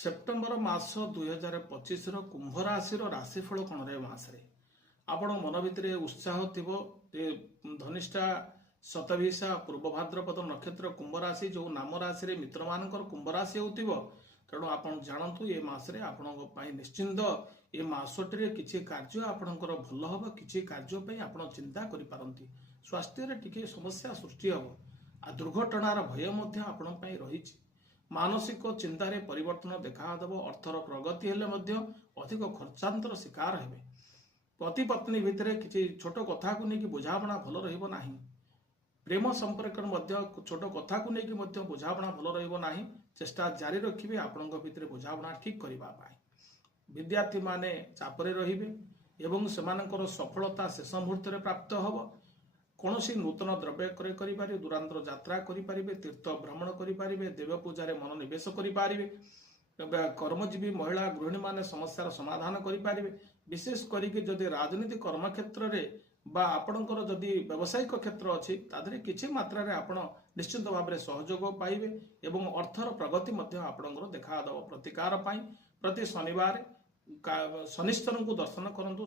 September ମାସ 2025 କୁମ୍ଭ ରାଶିର ରାଶିଫଳ କ'ଣ ରହିବ ମାସରେ ଆପଣ ମନ ଭିତରେ ଉତ୍ସାହ ଥିବ ଯେ ଧନିଷ୍ଠା ଶତଭିସା ପୂର୍ବ ଭାଦ୍ରପଦ ନକ୍ଷତ୍ର କୁମ୍ଭ ରାଶି ଯେଉଁ ନାମ ରାଶିରେ ମିତ୍ରମାନଙ୍କର କୁମ୍ଭ ରାଶି ହେଉଥିବ ତେଣୁ ଆପଣ ଜାଣନ୍ତୁ ଏ ମାସରେ ଆପଣଙ୍କ ପାଇଁ ନିଶ୍ଚିନ୍ତ ଏ ମାସଟିରେ କିଛି କାର୍ଯ୍ୟ ଆପଣଙ୍କର ଭଲ ହେବ କିଛି କାର୍ଯ୍ୟ ପାଇଁ ଆପଣ ଚିନ୍ତା କରିପାରନ୍ତି ସ୍ୱାସ୍ଥ୍ୟରେ ଟିକେ ସମସ୍ୟା ସୃଷ୍ଟି ହେବ ଆଉ ଦୁର୍ଘଟଣାର ଭୟ ମଧ୍ୟ ଆପଣଙ୍କ ପାଇଁ ରହିଛି ମାନସିକ ଚିନ୍ତାରେ ପରିବର୍ତ୍ତନ ଦେଖାଦେବ ଅର୍ଥର ପ୍ରଗତି ହେଲେ ମଧ୍ୟ ଅଧିକ ଖର୍ଚ୍ଚାନ୍ତର ଶିକାର ହେବେ ପତି ପତ୍ନୀ ଭିତରେ କିଛି ଛୋଟ କଥାକୁ ନେଇକି ବୁଝାମଣା ଭଲ ରହିବ ନାହିଁ ପ୍ରେମ ସମ୍ପର୍କରେ ମଧ୍ୟ ଛୋଟ କଥାକୁ ନେଇକି ମଧ୍ୟ ବୁଝାମଣା ଭଲ ରହିବ ନାହିଁ ଚେଷ୍ଟା ଜାରି ରଖିବେ ଆପଣଙ୍କ ଭିତରେ ବୁଝାମଣା ଠିକ କରିବା ପାଇଁ ବିଦ୍ୟାର୍ଥୀମାନେ ଚାପରେ ରହିବେ ଏବଂ ସେମାନଙ୍କର ସଫଳତା ଶେଷ ମୁହୂର୍ତ୍ତରେ ପ୍ରାପ୍ତ ହେବ କୌଣସି ନୂତନ ଦ୍ରବ୍ୟ କ୍ରୟ କରିପାରିବେ ଦୂରାନ୍ତର ଯାତ୍ରା କରିପାରିବେ ତୀର୍ଥ ଭ୍ରମଣ କରିପାରିବେ ଦେବ ପୂଜାରେ ମନୋନିବେଶ କରିପାରିବେ କର୍ମଜୀବୀ ମହିଳା ଗୃହିଣୀମାନେ ସମସ୍ୟାର ସମାଧାନ କରିପାରିବେ ବିଶେଷ କରିକି ଯଦି ରାଜନୀତି କର୍ମକ୍ଷେତ୍ରରେ ବା ଆପଣଙ୍କର ଯଦି ବ୍ୟବସାୟିକ କ୍ଷେତ୍ର ଅଛି ତା ଦେହରେ କିଛି ମାତ୍ରାରେ ଆପଣ ନିଶ୍ଚିତ ଭାବରେ ସହଯୋଗ ପାଇବେ ଏବଂ ଅର୍ଥର ପ୍ରଗତି ମଧ୍ୟ ଆପଣଙ୍କର ଦେଖାଦେବ ପ୍ରତିକାର ପାଇଁ ପ୍ରତି ଶନିବାର ଶନିଶ୍ଚରଙ୍କୁ ଦର୍ଶନ କରନ୍ତୁ